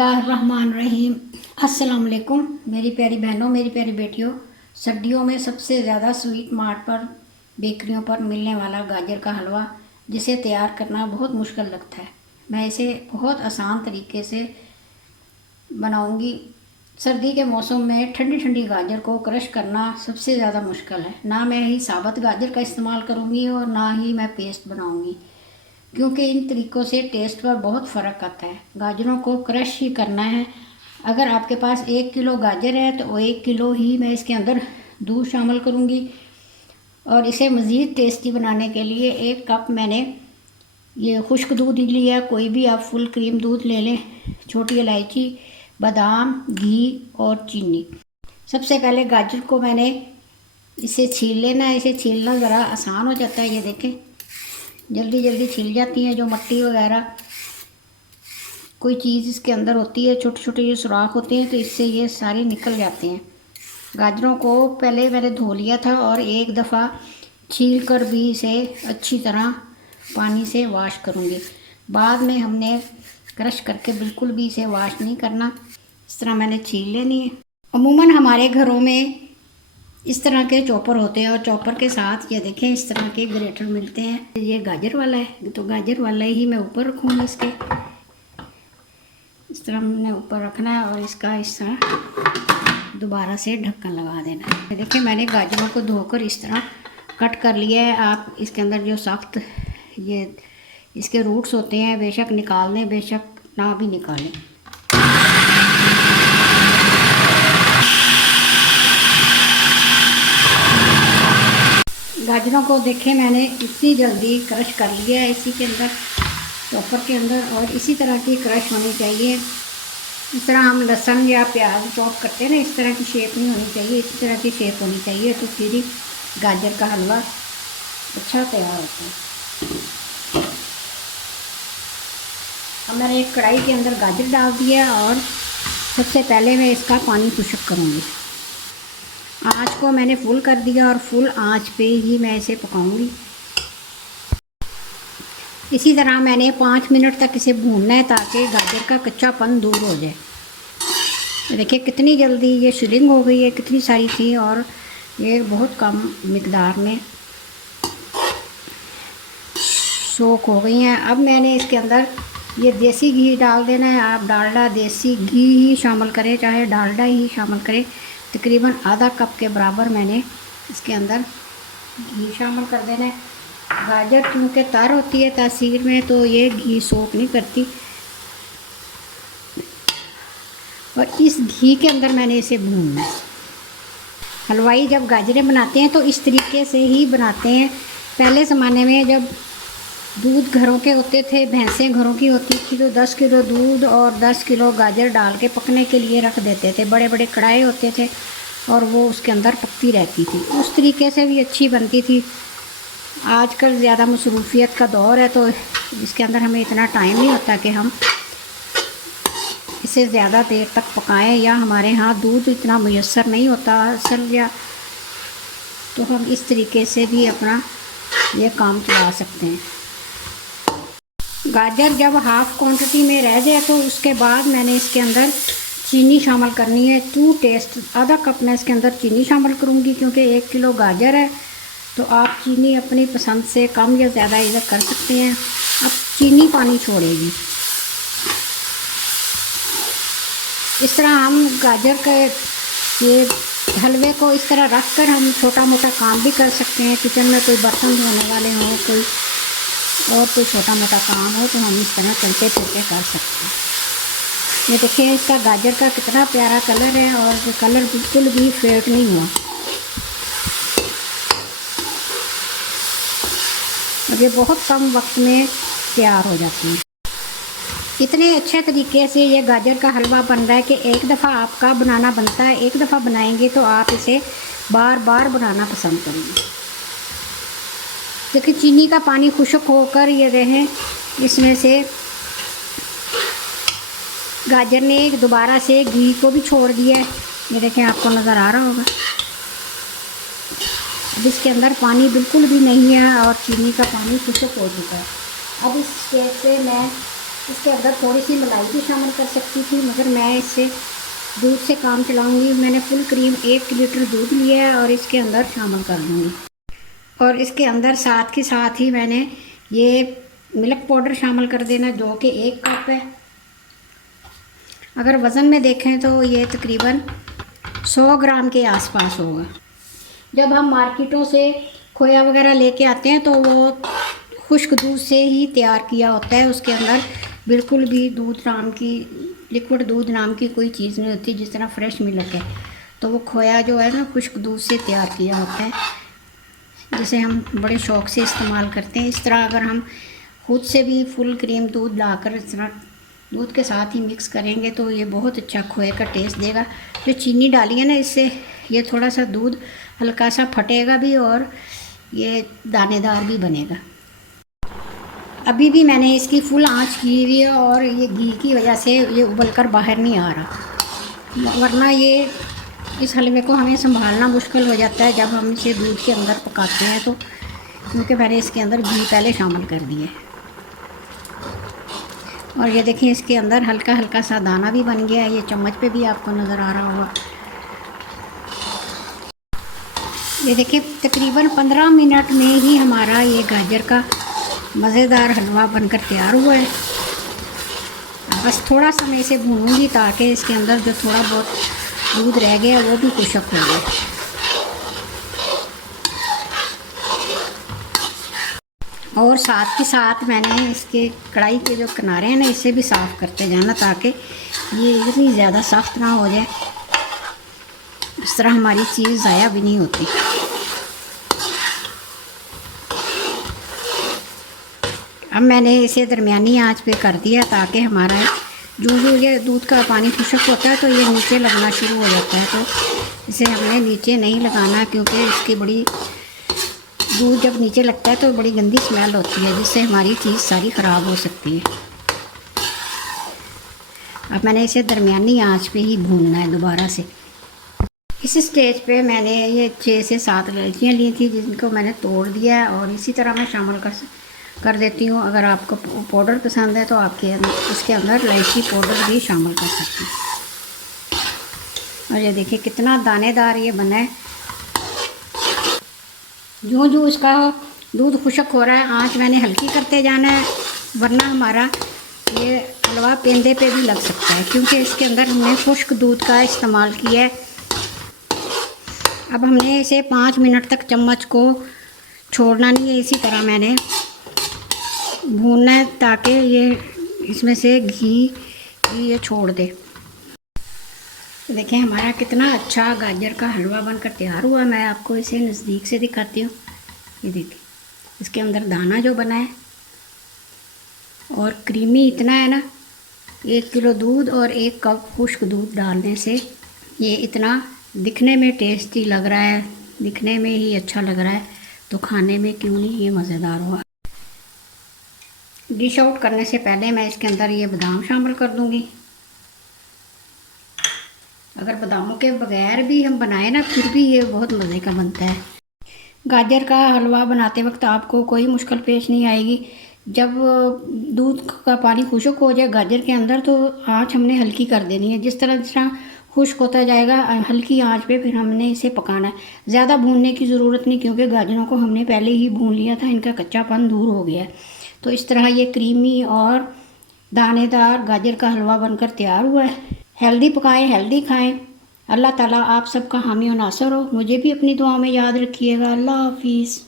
बिस्मिल्लाहिर्रहमानिर्रहीम। अस्सलाम वालेकुम मेरी प्यारी बहनों, मेरी प्यारी बेटियों। सर्दियों में सबसे ज़्यादा स्वीट मार्ट पर, बेकरियों पर मिलने वाला गाजर का हलवा, जिसे तैयार करना बहुत मुश्किल लगता है, मैं इसे बहुत आसान तरीके से बनाऊंगी। सर्दी के मौसम में ठंडी ठंडी गाजर को क्रश करना सबसे ज़्यादा मुश्किल है। ना मैं ही साबुत गाजर का इस्तेमाल करूँगी और ना ही मैं पेस्ट बनाऊँगी, क्योंकि इन तरीक़ों से टेस्ट पर बहुत फ़र्क आता है। गाजरों को क्रश ही करना है। अगर आपके पास 1 किलो गाजर है तो 1 किलो ही मैं इसके अंदर दूध शामिल करूँगी। और इसे मज़ीद टेस्टी बनाने के लिए 1 कप मैंने ये खुश्क दूध लिया, कोई भी आप फुल क्रीम दूध ले लें। छोटी इलायची, बादाम, घी और चीनी। सबसे पहले गाजर को मैंने इसे छील लेना है। इसे छीलना ज़रा आसान हो जाता है, ये देखें जल्दी जल्दी छिल जाती है। जो मिट्टी वगैरह कोई चीज़ इसके अंदर होती है, छोटे छोटे ये सुराख होते हैं, तो इससे ये सारे निकल जाते हैं। गाजरों को पहले मैंने धो लिया था और एक दफ़ा छील कर भी इसे अच्छी तरह पानी से वॉश करूँगी। बाद में हमने क्रश करके बिल्कुल भी इसे वॉश नहीं करना, इस तरह मैंने छील लेनी है। अमूमन हमारे घरों में इस तरह के चॉपर होते हैं और चॉपर के साथ ये देखें इस तरह के ग्रेटर मिलते हैं। ये गाजर वाला है तो गाजर वाला ही मैं ऊपर रखूँगी। इसके इस तरह हमने ऊपर रखना है और इसका इस तरह दोबारा से ढक्कन लगा देना है। देखिए मैंने गाजरों को धोकर इस तरह कट कर लिया है। आप इसके अंदर जो सख्त ये इसके रूट्स होते हैं बेशक निकाल लें, बेशक ना भी निकालें। गाजरों को देखें मैंने इतनी जल्दी क्रश कर लिया है इसी के अंदर, चॉपर के अंदर, और इसी तरह की क्रश होनी चाहिए। इस तरह हम लहसुन या प्याज चॉप करते हैं ना, इस तरह की शेप नहीं होनी चाहिए, इसी तरह की शेप होनी चाहिए, तो फिर ही गाजर का हलवा अच्छा तैयार होता है। अब मैंने एक कढ़ाई के अंदर गाजर डाल दिया और सबसे पहले मैं इसका पानी खुश्क करूँगी। आँच को मैंने फुल कर दिया और फुल आँच पे ही मैं इसे पकाऊंगी। इसी तरह मैंने 5 मिनट तक इसे भूनना है ताकि गाजर का कच्चापन दूर हो जाए। देखिए कितनी जल्दी ये शिलिंग हो गई है, कितनी सारी थी और ये बहुत कम मिकदार में सोख हो गई हैं। अब मैंने इसके अंदर ये देसी घी डाल देना है। आप डालडा, देसी घी ही शामिल करें, चाहे डालडा ही शामिल करें। तकरीबन आधा कप के बराबर मैंने इसके अंदर घी शामिल कर देना है। गाजर क्योंकि तर होती है तासीर में, तो ये घी सोख नहीं करती, और इस घी के अंदर मैंने इसे भूनना है। हलवाई जब गाजरें बनाते हैं तो इस तरीके से ही बनाते हैं। पहले ज़माने में जब दूध घरों के होते थे, भैंसें घरों की होती थी, तो 10 किलो दूध और 10 किलो गाजर डाल के पकने के लिए रख देते थे। बड़े बड़े कढ़ाई होते थे और वो उसके अंदर पकती रहती थी, उस तरीके से भी अच्छी बनती थी। आजकल ज़्यादा मसरूफियत का दौर है, तो इसके अंदर हमें इतना टाइम नहीं होता कि हम इसे ज़्यादा देर तक पकाएं, या हमारे यहाँ दूध इतना मुयस्सर नहीं होता असल, या तो हम इस तरीके से भी अपना ये काम चला सकते हैं। गाजर जब हाफ़ क्वांटिटी में रह जाए तो उसके बाद मैंने इसके अंदर चीनी शामिल करनी है। टू टेस्ट, आधा कप मैं इसके अंदर चीनी शामिल करूँगी, क्योंकि 1 किलो गाजर है, तो आप चीनी अपनी पसंद से कम या ज़्यादा इधर कर सकते हैं। अब चीनी पानी छोड़ेगी। इस तरह हम गाजर के ये हलवे को इस तरह रख कर हम छोटा मोटा काम भी कर सकते हैं। किचन में कोई बर्तन धोने वाले हों, कोई छोटा मोटा काम हो, तो हम इस तरह चलते फिरते कर सकते हैं। ये देखिए इसका गाजर का कितना प्यारा कलर है और ये कलर बिल्कुल भी फेड नहीं हुआ, और ये बहुत कम वक्त में तैयार हो जाती है। इतने अच्छे तरीके से ये गाजर का हलवा बन रहा है कि एक दफ़ा आपका बनाना बनता है। एक दफ़ा बनाएंगे तो आप इसे बार बार बनाना पसंद करेंगे। देखिए चीनी का पानी खुश्क होकर ये रहे, इसमें से गाजर ने दोबारा से घी को भी छोड़ दिया है। ये देखें, आपको नज़र आ रहा होगा। अब इसके अंदर पानी बिल्कुल भी नहीं है और चीनी का पानी खुश्क हो चुका है। अब इस स्टेज पे मैं इसके अंदर थोड़ी सी मलाई भी शामिल कर सकती थी, मगर मैं इससे दूध से काम चलाऊंगी। मैंने फुल क्रीम 1 लीटर दूध लिया है और इसके अंदर शामिल कर दूँगी। और इसके अंदर साथ के साथ ही मैंने ये मिल्क पाउडर शामिल कर देना, जो कि 1 कप है। अगर वज़न में देखें तो ये तकरीबन 100 ग्राम के आसपास होगा। जब हम मार्केटों से खोया वगैरह लेके आते हैं तो वो खुश्क दूध से ही तैयार किया होता है। उसके अंदर बिल्कुल भी दूध नाम की, लिक्विड दूध नाम की कोई चीज़ नहीं होती, जिस तरह फ्रेश मिल्क है। तो वो खोया जो है ना, खुश्क दूध से तैयार किया होता है, जिसे हम बड़े शौक़ से इस्तेमाल करते हैं। इस तरह अगर हम खुद से भी फुल क्रीम दूध लाकर इस तरह दूध के साथ ही मिक्स करेंगे तो ये बहुत अच्छा खोए का टेस्ट देगा। जो चीनी डाली है ना, इससे ये थोड़ा सा दूध हल्का सा फटेगा भी और ये दानेदार भी बनेगा। अभी भी मैंने इसकी फुल आंच की हुई है और ये घी की वजह से ये उबल कर बाहर नहीं आ रहा, वरना ये इस हलवे को हमें संभालना मुश्किल हो जाता है जब हम इसे दूध के अंदर पकाते हैं तो, क्योंकि मैंने इसके अंदर घी पहले शामिल कर दिए। और ये देखिए इसके अंदर हल्का हल्का सा दाना भी बन गया है, ये चम्मच पे भी आपको नज़र आ रहा होगा। ये देखिए तकरीबन 15 मिनट में ही हमारा ये गाजर का मज़ेदार हलवा बनकर तैयार हुआ है। बस थोड़ा सा मैं इसे भूनूंगी ताकि इसके अंदर जो थोड़ा बहुत दूध रह गया वो भी खुश्क हो जाए। और साथ के साथ मैंने इसके कढ़ाई के जो किनारे हैं ना, इसे भी साफ़ करते जाना ताकि ये इतनी ज़्यादा सख्त ना हो जाए। इस तरह हमारी चीज़ ज़ाया भी नहीं होती। अब मैंने इसे दरमियानी आंच पे कर दिया ताकि हमारा जो ये दूध का पानी खुश्क होता है तो ये नीचे लगना शुरू हो जाता है। तो इसे हमने नीचे नहीं लगाना, क्योंकि इसकी बड़ी दूध जब नीचे लगता है तो बड़ी गंदी स्मेल होती है, जिससे हमारी चीज़ सारी ख़राब हो सकती है। अब मैंने इसे दरमियानी आंच पे ही भूनना है दोबारा से। इस स्टेज पे मैंने ये 6 से 7 इलायचियाँ ली थी, जिनको मैंने तोड़ दिया है और इसी तरह मैं शामिल कर देती हूँ। अगर आपको पाउडर पसंद है तो आपके इसके अंदर इलायची पाउडर भी शामिल कर सकते हैं। और ये देखिए कितना दानेदार ये बना है। जो इसका दूध खुश्क हो रहा है, आंच मैंने हल्की करते जाना है, वरना हमारा ये हलवा पेंदे पे भी लग सकता है, क्योंकि इसके अंदर हमने खुश्क दूध का इस्तेमाल किया है। अब हमने इसे 5 मिनट तक चम्मच को छोड़ना नहीं है, इसी तरह मैंने भूनना है ताकि ये इसमें से घी ये छोड़ दे। तो देखिए हमारा कितना अच्छा गाजर का हलवा बनकर तैयार हुआ। मैं आपको इसे नज़दीक से दिखाती हूँ। ये देखिए इसके अंदर दाना जो बना है और क्रीमी इतना है ना। 1 किलो दूध और 1 कप खुश्क दूध डालने से ये इतना दिखने में टेस्टी लग रहा है, दिखने में ही अच्छा लग रहा है, तो खाने में क्यों नहीं ये मज़ेदार हुआ। डिश आउट करने से पहले मैं इसके अंदर ये बादाम शामिल कर दूँगी। अगर बादामों के बगैर भी हम बनाएं ना, फिर भी ये बहुत मज़े का बनता है। गाजर का हलवा बनाते वक्त आपको कोई मुश्किल पेश नहीं आएगी। जब दूध का पानी खुश्क हो जाए गाजर के अंदर तो आंच हमने हल्की कर देनी है। जिस तरह खुश्क होता जाएगा हल्की आंच पे फिर हमने इसे पकाना है। ज़्यादा भूनने की ज़रूरत नहीं, क्योंकि गाजरों को हमने पहले ही भून लिया था, इनका कच्चापन दूर हो गया है। तो इस तरह ये क्रीमी और दानेदार गाजर का हलवा बनकर तैयार हुआ है। हेल्दी पकाएं, हेल्दी खाएं। अल्लाह ताला आप सबका हामी और नासर हो। मुझे भी अपनी दुआओं में याद रखिएगा। अल्लाह हाफिज़।